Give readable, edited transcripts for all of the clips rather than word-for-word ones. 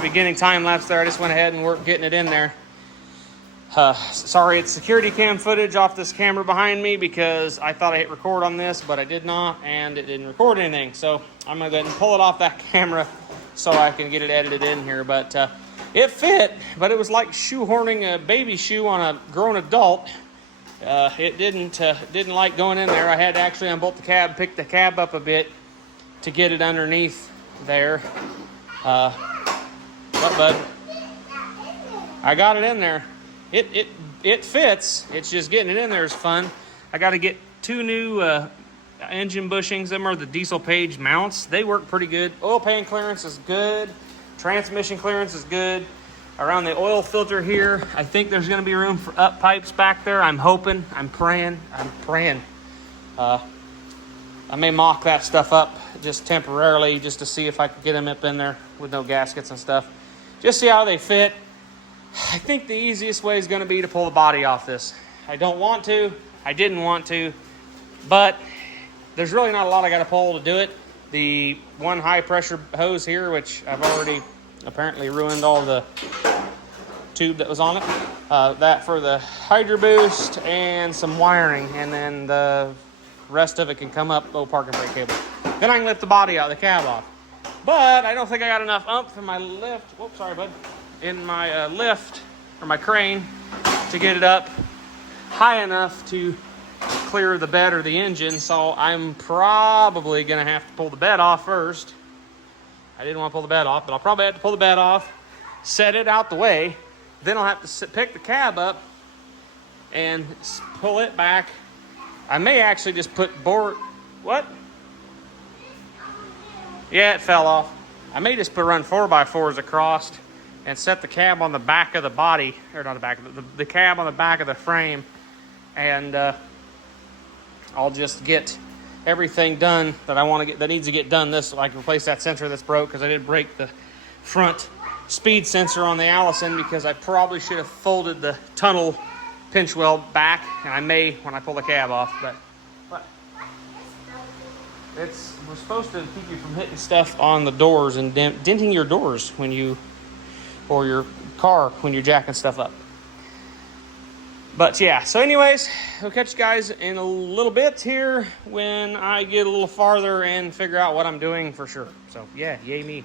beginning time lapse there. I just went ahead and worked getting it in there. Sorry, it's security cam footage off this camera behind me because I thought I hit record on this, but I did not, and it didn't record anything. So I'm gonna go ahead and pull it off that camera so I can get it edited in here. But it fit, but it was like shoehorning a baby shoe on a grown adult. It didn't like going in there. I had to actually unbolt the cab, pick the cab up a bit to get it underneath there. What, bud? I got it in there. It fits. It's just getting it in there is fun. I got to get 2 new engine bushings. Them are the diesel page mounts. They work pretty good. Oil pan clearance is good. Transmission clearance is good. Around the oil filter here, I think there's going to be room for up pipes back there. I'm hoping. I'm praying. I may mock that stuff up just temporarily just to see if I can get them up in there with no gaskets and stuff. Just see how they fit. I think the easiest way is going to be to pull the body off this. I don't want to. I didn't want to. But there's really not a lot I got to pull to do it. The one high pressure hose here, which I've already apparently ruined all the tube that was on it. That for the hydro boost and some wiring. And then the rest of it can come up, parking brake cable. Then I can lift the body out of the cab off. But I don't think I got enough oomph in my lift. Whoops, sorry, bud. In my lift or my crane to get it up high enough to clear the bed or the engine. So I'm probably going to have to pull the bed off first. I didn't want to pull the bed off, but I'll probably have to pull the bed off, set it out the way. Then I'll have to pick the cab up and pull it back. I may actually just put what? Yeah, it fell off. I may just run 4x4s across and set the cab on the back of the body, or not the back of the cab on the back of the frame, and I'll just get everything done that I want to get, that needs to get done. This, so I can replace that sensor that's broke, because I did break the front speed sensor on the Allison, because I probably should have folded the tunnel pinch weld back, and I may when I pull the cab off. But we're supposed to keep you from hitting stuff on the doors and denting your doors when you, or your car when you're jacking stuff up. But yeah, so anyways, we'll catch you guys in a little bit here when I get a little farther and figure out what I'm doing for sure. So yeah, yay me.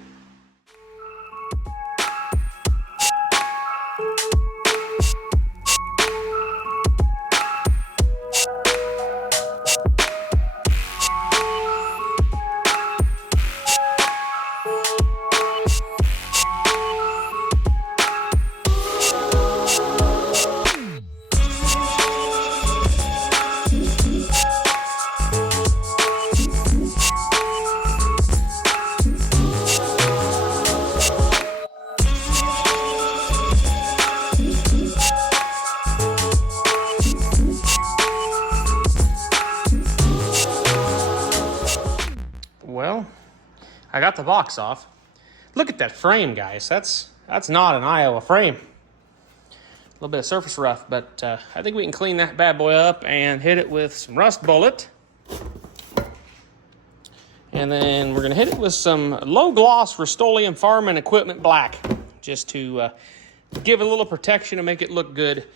Well, I got the box off. Look at that frame, guys. That's not an Iowa frame. A little bit of surface rough, but I think we can clean that bad boy up and hit it with some rust bullet. And then we're going to hit it with some low gloss Rust-Oleum Farm and Equipment Black, just to give it a little protection and make it look good.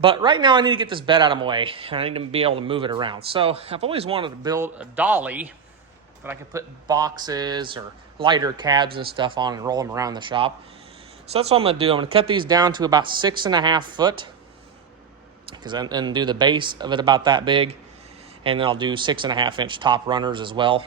But right now I need to get this bed out of my way, and I need to be able to move it around. So I've always wanted to build a dolly that I could put boxes or lighter cabs and stuff on and roll them around the shop. So that's what I'm going to do. I'm going to cut these down to about 6.5 foot, and do the base of it about that big. And then I'll do 6.5 inch top runners as well.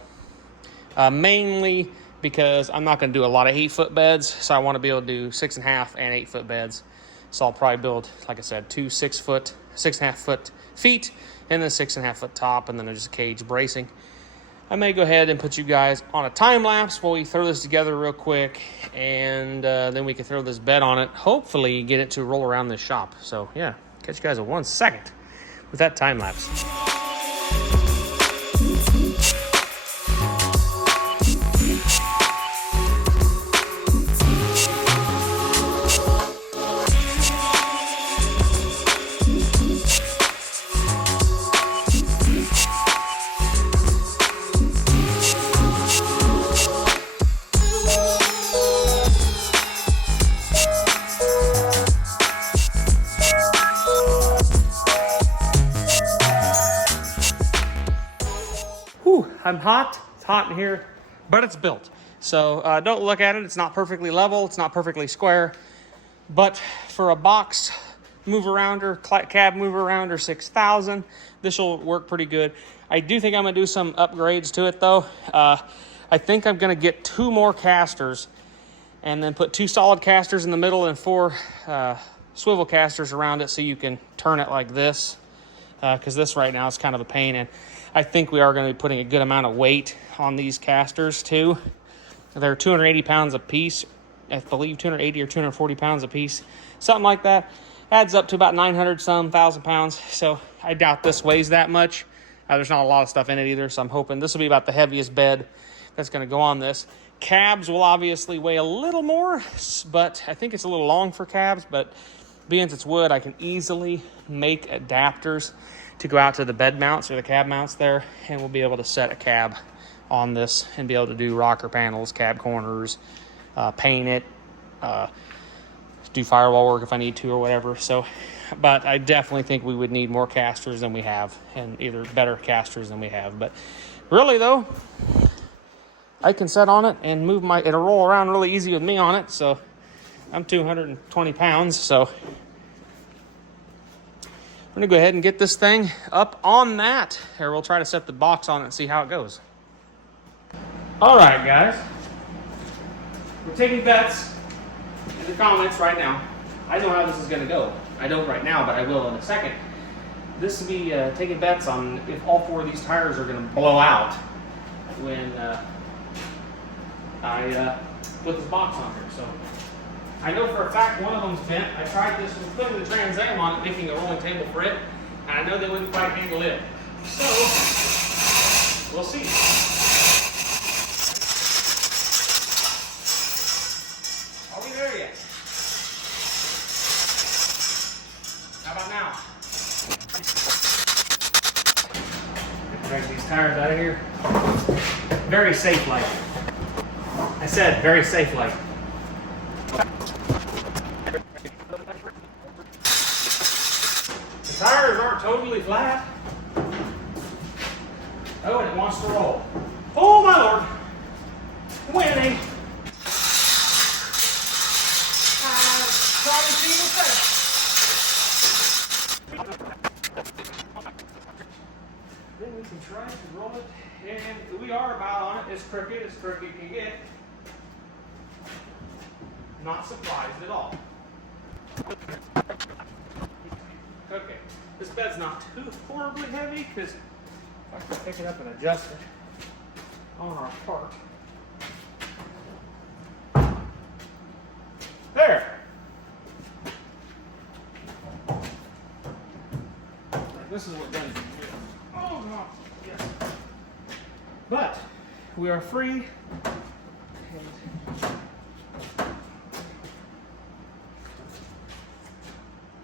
Mainly because I'm not going to do a lot of 8 foot beds. So I want to be able to do 6.5 and 8 foot beds. So I'll probably build, like I said, 2 6.5 foot feet, and then 6.5 foot top, and then there's a cage bracing. I may go ahead and put you guys on a time lapse while we throw this together real quick, and then we can throw this bed on it. Hopefully get it to roll around this shop. So yeah, catch you guys in 1 second with that time lapse. Whew, I'm hot. It's hot in here, but it's built. So don't look at it. It's not perfectly level. It's not perfectly square. But for a box move arounder, cab move arounder 6000, this will work pretty good. I do think I'm going to do some upgrades to it though. I think I'm going to get 2 more casters and then put 2 solid casters in the middle and 4 swivel casters around it so you can turn it like this. Because this right now is kind of a pain, and I think we are going to be putting a good amount of weight on these casters too. They're 280 pounds a piece, I believe 280 or 240 pounds a piece, something like that. Adds up to about 900-some pounds, so I doubt this weighs that much. There's not a lot of stuff in it either, so I'm hoping this will be about the heaviest bed that's going to go on this. Cabs will obviously weigh a little more, but I think it's a little long for cabs, but being it's wood, I can easily make adapters to go out to the bed mounts or the cab mounts there, and we'll be able to set a cab on this and be able to do rocker panels, cab corners, paint it, do firewall work if I need to or whatever. So, but I definitely think we would need more casters than we have, and either better casters than we have. But really though, I can set on it and move it'll roll around really easy with me on it. So I'm 220 pounds, so we're gonna go ahead and get this thing up on that, or we'll try to set the box on it and see how it goes. All right, guys. We're taking bets in the comments right now. I know how this is gonna go. I don't right now, but I will in a second. This will be taking bets on if all 4 of these tires are gonna blow out when I put this box on here. So I know for a fact one of them's bent. I tried this with putting the Trans Am on it, making a rolling table for it, and I know they wouldn't quite handle it. So, we'll see. Are we there yet? How about now? Drag these tires out of here. Very safe like. I said very safe like. The tires aren't totally flat. Oh, and it wants to roll. Oh my lord. Winning. Probably feel safe. Then we can try to roll it, and we are about on it. It's crooked as crooked can get. Not surprised at all. Okay, this bed's not too horribly heavy because if I can pick it up and adjust it on our part. There. This is what done is. Oh no, yes. But we are free.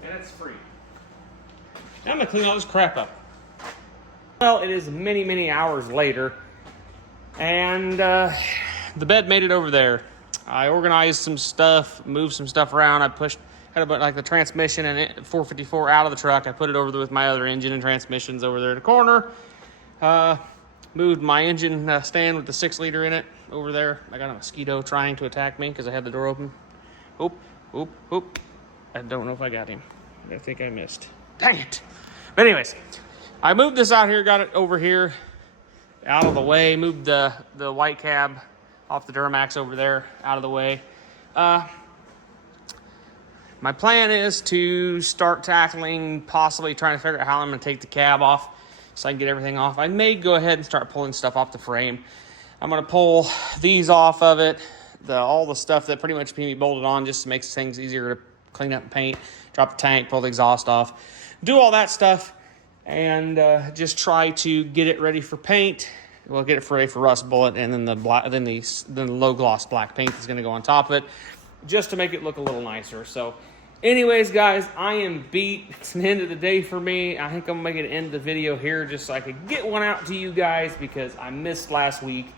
And it's free. Now I'm gonna clean all this crap up. Well, it is many, many hours later, and the bed made it over there. I organized some stuff, moved some stuff around. I had about like the transmission and 454 out of the truck. I put it over there with my other engine and transmissions over there in the corner. Moved my engine stand with the 6-liter in it over there. I got a mosquito trying to attack me because I had the door open. Oop, oop, oop. I don't know if I got him. I think I missed. Dang it. But anyways, I moved this out here, got it over here, out of the way, moved the white cab off the Duramax over there, out of the way. My plan is to start tackling, possibly trying to figure out how I'm going to take the cab off so I can get everything off. I may go ahead and start pulling stuff off the frame. I'm going to pull these off of it, all the stuff that pretty much can be bolted on just makes things easier to clean up and paint, drop the tank, pull the exhaust off, do all that stuff, and just try to get it ready for paint. We'll get it ready for rust bullet, and then the low gloss black paint is going to go on top of it, just to make it look a little nicer. So, anyways, guys, I am beat. It's the end of the day for me. I think I'm making an end of the video here just so I could get one out to you guys because I missed last week.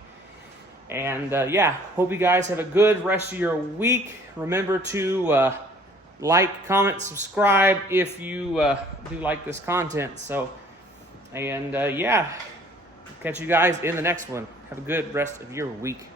And yeah, hope you guys have a good rest of your week. Remember to like, comment, subscribe if you do like this content. So, and yeah, Catch you guys in the next one. Have a good rest of your week.